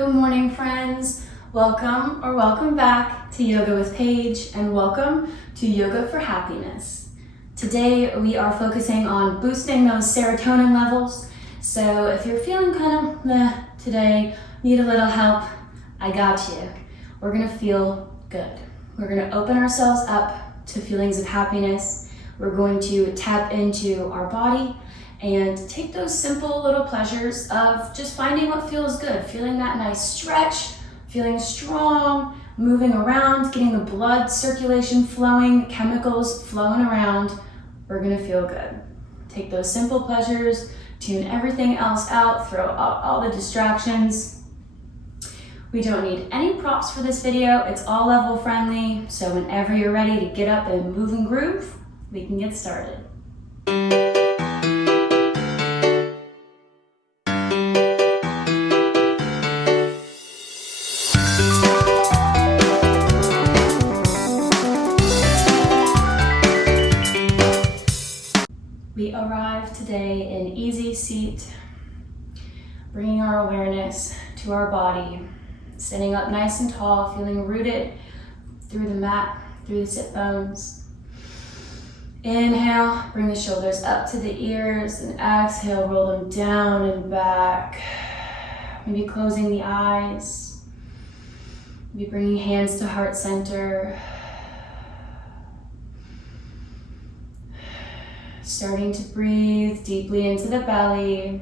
Good morning, friends. Welcome or welcome back to Yoga with Paige, and welcome to Yoga for Happiness. Today we are focusing on boosting those serotonin levels. So if you're feeling kind of meh today, need a little help, I got you. We're gonna feel good. We're gonna open ourselves up to feelings of happiness. We're going to tap into our body and take those simple little pleasures of just finding what feels good, feeling that nice stretch, feeling strong, moving around, getting the blood circulation flowing, chemicals flowing around. We're gonna feel good. Take those simple pleasures, tune everything else out, throw out all the distractions. We don't need any props for this video. It's all level friendly, so whenever you're ready to get up and move and groove, we can get started. We arrive today in easy seat, bringing our awareness to our body, sitting up nice and tall, feeling rooted through the mat, through the sit bones. Inhale, bring the shoulders up to the ears, and exhale, roll them down and back. Maybe closing the eyes, maybe bringing hands to heart center. Starting to breathe deeply into the belly.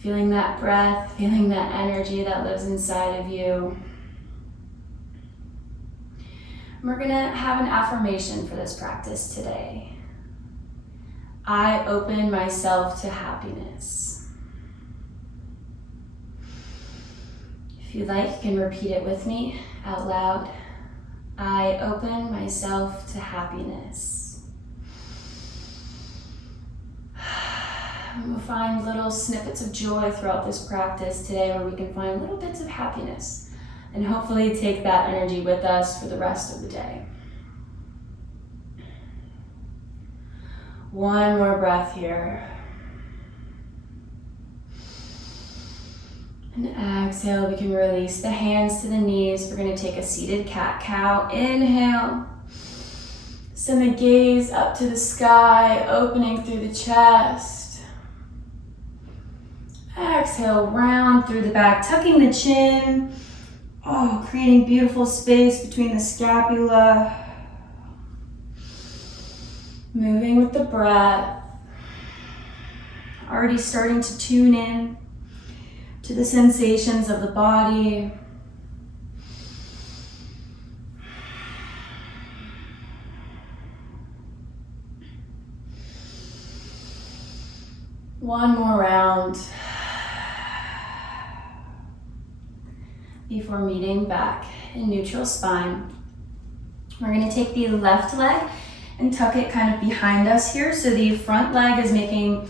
Feeling that breath, feeling that energy that lives inside of you. We're gonna have an affirmation for this practice today. I open myself to happiness. If you like, you can repeat it with me out loud. I open myself to happiness. We'll find little snippets of joy throughout this practice today where we can find little bits of happiness and hopefully take that energy with us for the rest of the day. One more breath here. And exhale, we can release the hands to the knees. We're going to take a seated cat-cow. Inhale. Send the gaze up to the sky, opening through the chest. Exhale, round through the back, tucking the chin. Creating beautiful space between the scapula. Moving with the breath. Already starting to tune in to the sensations of the body. One more round before meeting back in neutral spine. We're going to take the left leg and tuck it kind of behind us here. So the front leg is making,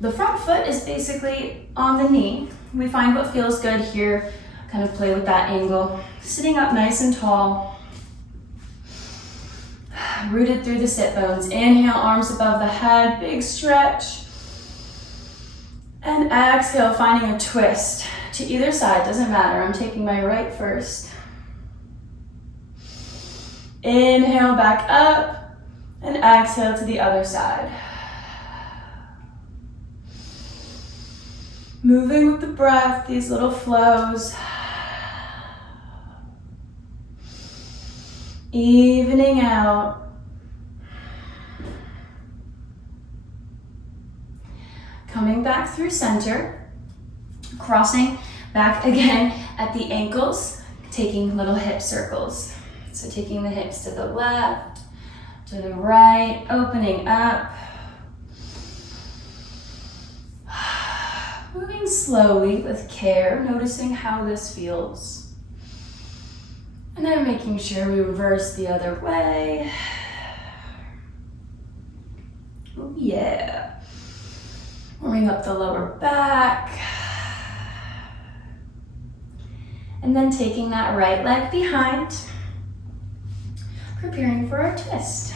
the front foot is basically on the knee. We find what feels good here, kind of play with that angle. Sitting up nice and tall, rooted through the sit bones. Inhale, arms above the head, big stretch. And exhale, finding a twist to either side, doesn't matter. I'm taking my right first. Inhale, back up, and exhale to the other side. Moving with the breath, these little flows. Evening out. Coming back through center, crossing back again at the ankles, taking little hip circles. So taking the hips to the left, to the right, opening up. Moving slowly with care, noticing how this feels. And then making sure we reverse the other way. Oh yeah. Warming up the lower back. And then taking that right leg behind, preparing for our twist.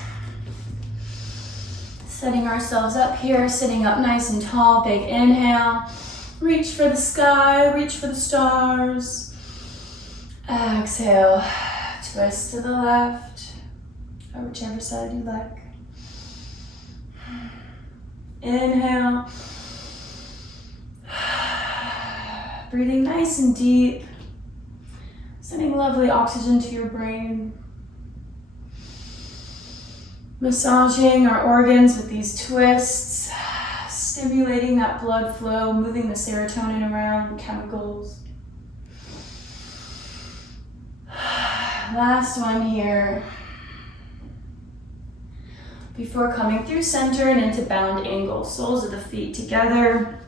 Setting ourselves up here, sitting up nice and tall, big inhale. Reach for the sky, reach for the stars. Exhale, twist to the left, or whichever side you like. Inhale. Breathing nice and deep. Sending lovely oxygen to your brain. Massaging our organs with these twists. Stimulating that blood flow, moving the serotonin around, chemicals. Last one here. Before coming through center and into bound angle, soles of the feet together.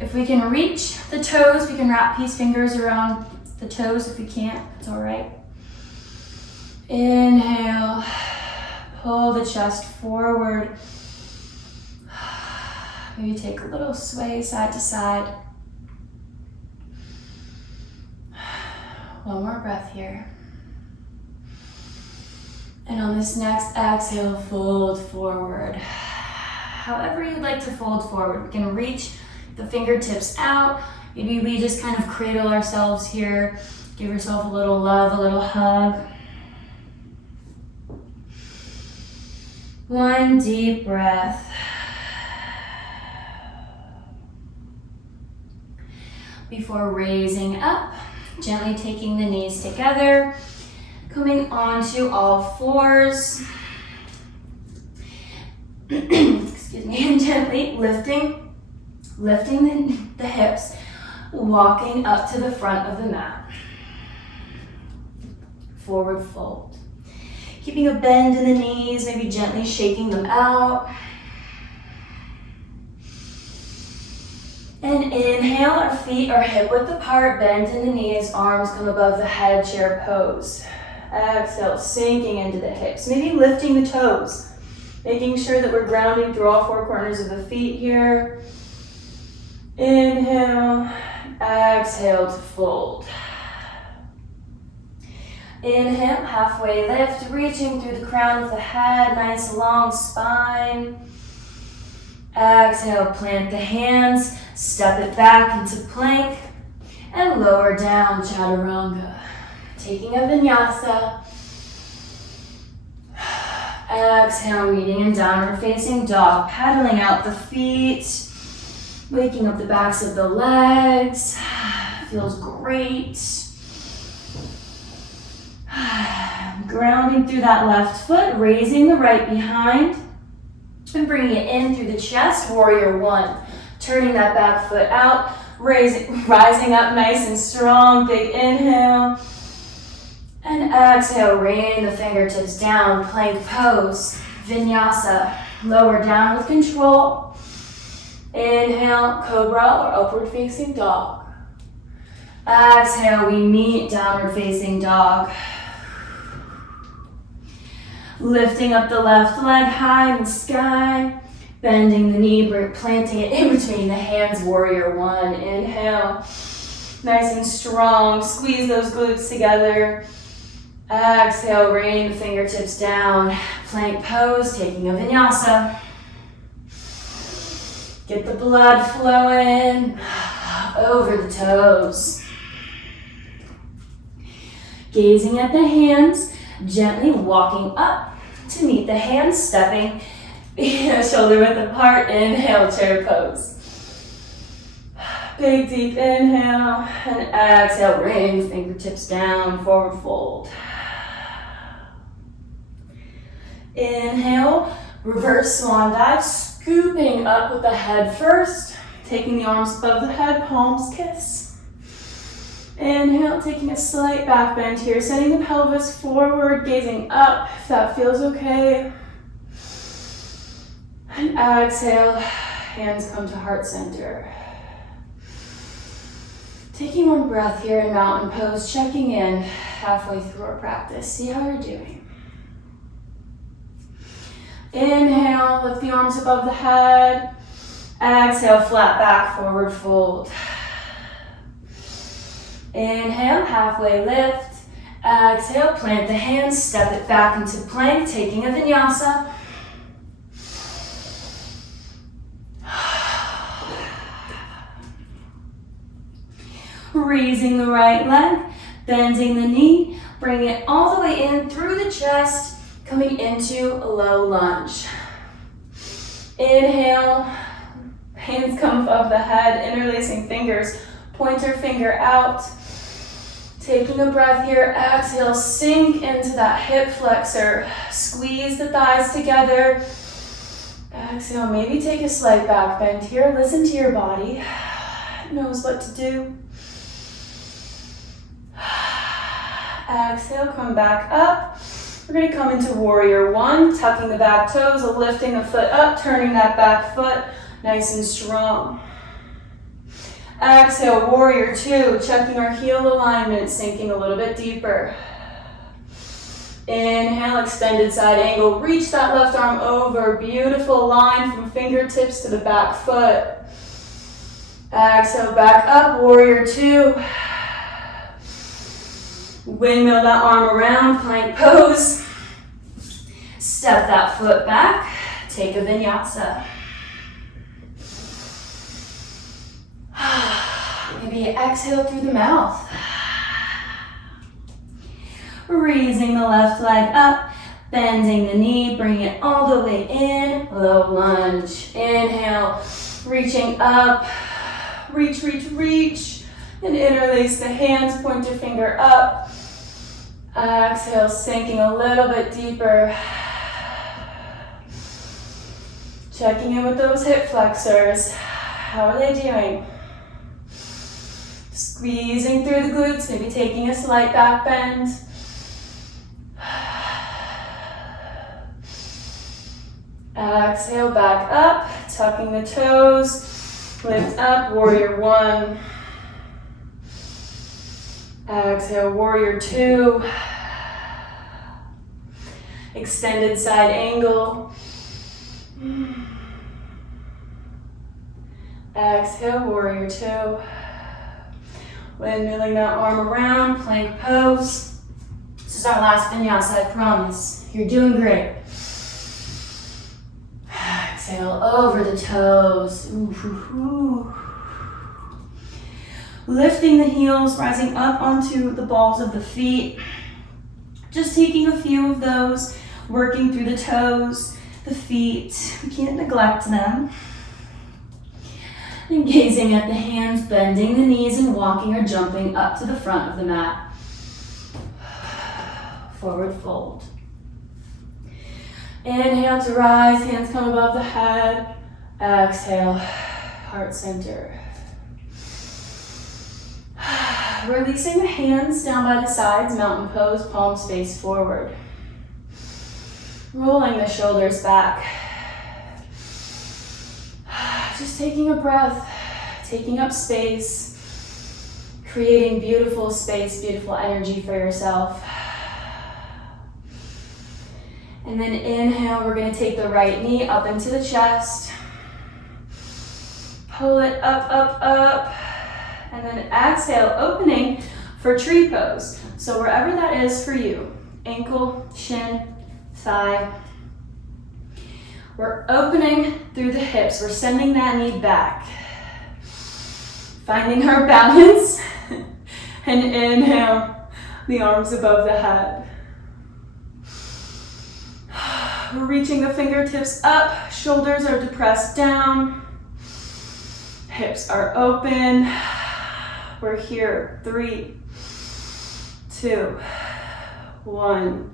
If we can reach the toes, we can wrap peace fingers around the toes. If we can't, it's all right. Inhale, pull the chest forward. Maybe take a little sway side to side. One more breath here. And on this next exhale, fold forward. However you'd like to fold forward. We can reach the fingertips out. Maybe we just kind of cradle ourselves here. Give yourself a little love, a little hug. One deep breath. Before raising up, gently taking the knees together. Coming onto all fours. Excuse me, and gently lifting the hips, walking up to the front of the mat. Forward fold. Keeping a bend in the knees, maybe gently shaking them out. And inhale, our feet are hip width apart, bend in the knees, arms come above the head, chair pose. Exhale, sinking into the hips, maybe lifting the toes, making sure that we're grounding through all four corners of the feet here. Inhale, exhale to fold. Inhale, halfway lift, reaching through the crown of the head, nice long spine. Exhale, plant the hands, step it back into plank, and lower down, chaturanga. Taking a vinyasa. Exhale, meeting in downward facing dog, paddling out the feet, waking up the backs of the legs. Feels great. Grounding through that left foot, raising the right behind, and bringing it in through the chest, warrior one. Turning that back foot out, rising up nice and strong, big inhale. And exhale, rain the fingertips down, plank pose, vinyasa. Lower down with control. Inhale, cobra or upward facing dog. Exhale, we meet downward facing dog. Lifting up the left leg high in the sky. Bending the knee, planting it in between the hands, warrior one. Inhale, nice and strong. Squeeze those glutes together. Exhale, rain the fingertips down. Plank pose, taking a vinyasa. Get the blood flowing over the toes. Gazing at the hands, gently walking up to meet the hands, stepping shoulder width apart. Inhale, chair pose. Big deep inhale and exhale, rain the fingertips down, forward fold. Inhale, reverse swan dive, scooping up with the head first, taking the arms above the head, palms kiss. Inhale, taking a slight back bend here, sending the pelvis forward, gazing up if that feels okay. And exhale, hands come to heart center. Taking one breath here in mountain pose, checking in halfway through our practice. See how you're doing. Inhale, lift the arms above the head. Exhale, flat back, forward fold. Inhale, halfway lift. Exhale, plant the hands, step it back into plank, taking a vinyasa. Raising the right leg, bending the knee, bringing it all the way in through the chest, coming into a low lunge. Inhale, hands come above the head, interlacing fingers, pointer finger out. Taking a breath here, exhale, sink into that hip flexor. Squeeze the thighs together. Exhale, maybe take a slight back bend here. Listen to your body. It knows what to do. Exhale, come back up. We're going to come into warrior one, tucking the back toes, lifting the foot up, turning that back foot nice and strong. Exhale, warrior two, checking our heel alignment, sinking a little bit deeper. Inhale, extended side angle, reach that left arm over, beautiful line from fingertips to the back foot. Exhale, back up, warrior two. Windmill that arm around, plank pose. Step that foot back, take a vinyasa. Maybe exhale through the mouth. Raising the left leg up, bending the knee, bring it all the way in, low lunge. Inhale, reaching up, reach, reach, reach, and interlace the hands, point your finger up. Exhale, sinking a little bit deeper. Checking in with those hip flexors. How are they doing? Squeezing through the glutes, maybe taking a slight back bend. Exhale, back up, tucking the toes, lift up, warrior one. Exhale, warrior two. Extended side angle. Exhale, warrior two. Windmilling that arm around, plank pose. This is our last vinyasa, I promise. You're doing great. Exhale over the toes. Ooh, ooh, ooh. Lifting the heels, rising up onto the balls of the feet. Just taking a few of those, working through the toes, the feet. We can't neglect them. And gazing at the hands, bending the knees and walking or jumping up to the front of the mat. Forward fold. Inhale to rise, hands come above the head. Exhale, heart center. Releasing the hands down by the sides, mountain pose, palms face forward. Rolling the shoulders back. Just taking a breath, taking up space, creating beautiful space, beautiful energy for yourself. And then inhale, we're going to take the right knee up into the chest. Pull it up, up, up. And then exhale, opening for tree pose. So wherever that is for you, ankle, shin, thigh. We're opening through the hips. We're sending that knee back. Finding our balance. And inhale, the arms above the head. We're reaching the fingertips up. Shoulders are depressed down. Hips are open. We're here. 3, 2, 1.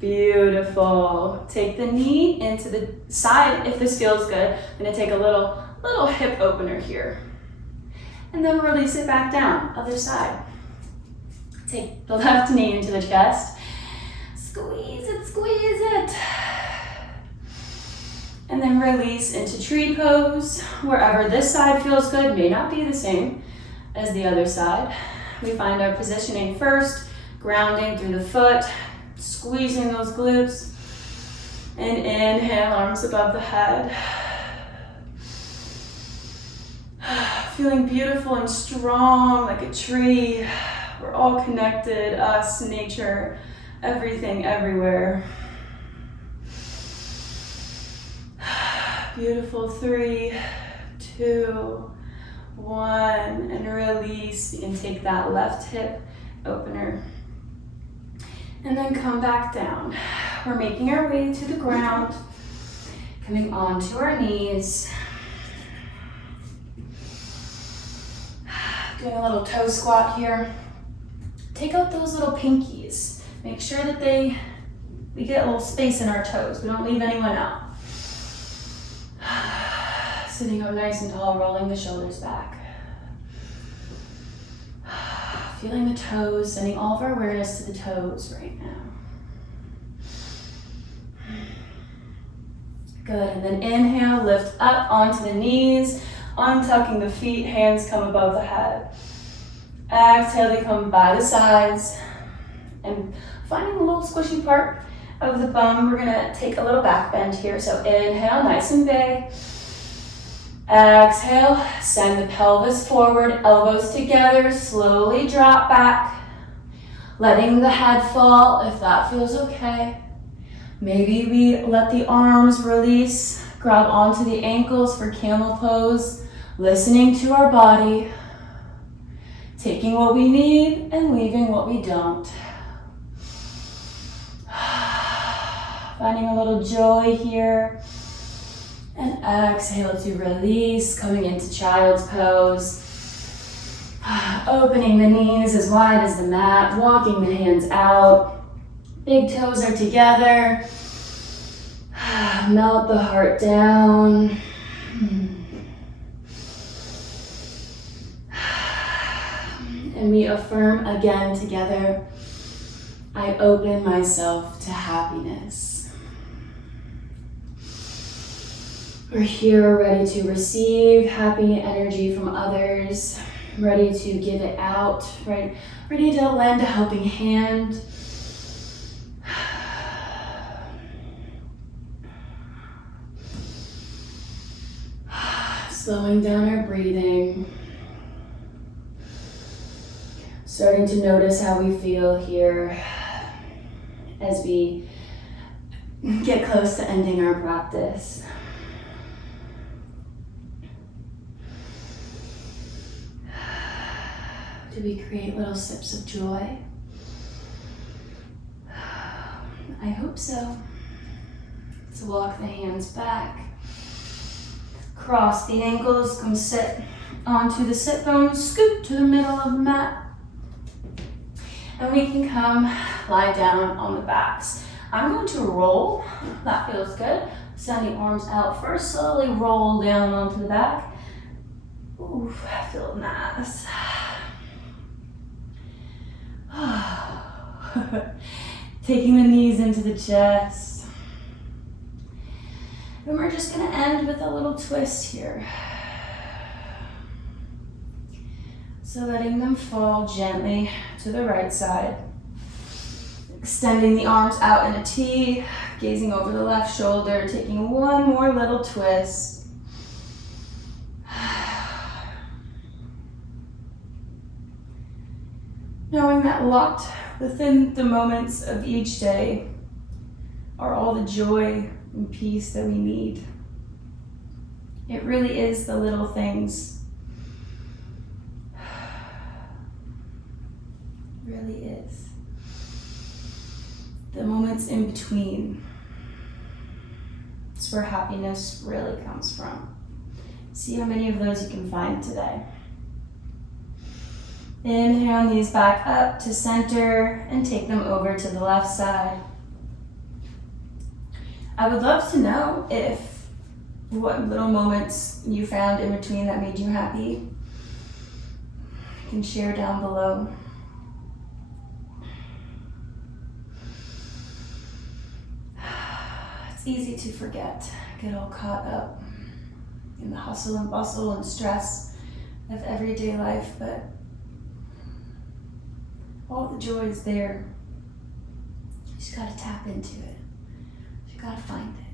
Beautiful. Take the knee into the side if this feels good. I'm going to take a little hip opener here. And then release it back down. Other side. Take the left knee into the chest. Squeeze it, squeeze it. And then release into tree pose. Wherever this side feels good, may not be the same as the other side. We find our positioning first, grounding through the foot, squeezing those glutes, and inhale, arms above the head. Feeling beautiful and strong like a tree. We're all connected, us, nature, everything, everywhere. Beautiful. 3, 2, 1, and release. You can take that left hip opener and then come back down. We're making our way to the ground, coming onto our knees. Doing a little toe squat here. Take out those little pinkies. Make sure that we get a little space in our toes. We don't leave anyone out. Sitting up nice and tall, rolling the shoulders back. Feeling the toes, sending all of our awareness to the toes right now. Good, and then inhale, lift up onto the knees, untucking the feet, hands come above the head. Exhale, they come by the sides. And finding a little squishy part of the bum, we're gonna take a little back bend here. So inhale, nice and big. Exhale, send the pelvis forward, elbows together, slowly drop back. Letting the head fall if that feels okay. Maybe we let the arms release, grab onto the ankles for camel pose, listening to our body, taking what we need and leaving what we don't. Finding a little joy here. And exhale to release, coming into child's pose. Opening the knees as wide as the mat, walking the hands out. Big toes are together. Melt the heart down. And we affirm again together. I open myself to happiness. We're here ready to receive happy energy from others, ready to give it out, right? Ready to lend a helping hand. Slowing down our breathing. Starting to notice how we feel here as we get close to ending our practice. Do we create little sips of joy? I hope so. Let's walk the hands back. Cross the ankles, come sit onto the sit bones, scoot to the middle of the mat. And we can come lie down on the backs. I'm going to roll, that feels good. Send the arms out first, slowly roll down onto the back. Ooh, I feel nice. Taking the knees into the chest. And we're just gonna end with a little twist here. So letting them fall gently to the right side. Extending the arms out in a T, gazing over the left shoulder, taking one more little twist. Knowing that locked within the moments of each day are all the joy and peace that we need. It really is the little things. It really is. The moments in between. It's where happiness really comes from. See how many of those you can find today. Inhale, knees back up to center and take them over to the left side. I would love to know what little moments you found in between that made you happy. You can share down below. It's easy to forget, get all caught up in the hustle and bustle and stress of everyday life, but all the joy is there. You just gotta tap into it. You gotta find it.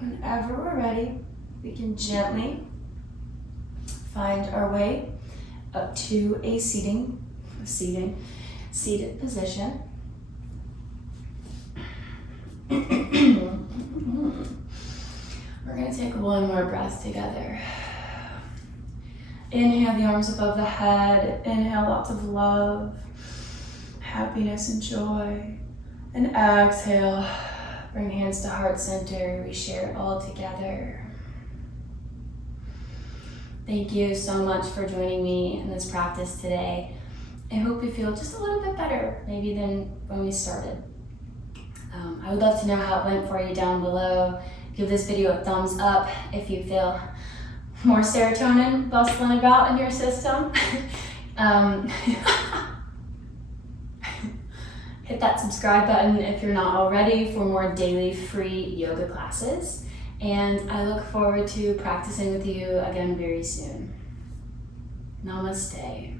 Whenever we're ready, we can gently find our way up to a seated position. We're gonna take one more breath together. Inhale the arms above the head. Inhale lots of love, happiness, and joy. And exhale, bring hands to heart center. We share it all together. Thank you so much for joining me in this practice today. I hope you feel just a little bit better maybe than when we started. I would love to know how it went for you down below. Give this video a thumbs up if you feel more serotonin bustling about in your system. Hit that subscribe button if you're not already for more daily free yoga classes. And I look forward to practicing with you again very soon. Namaste.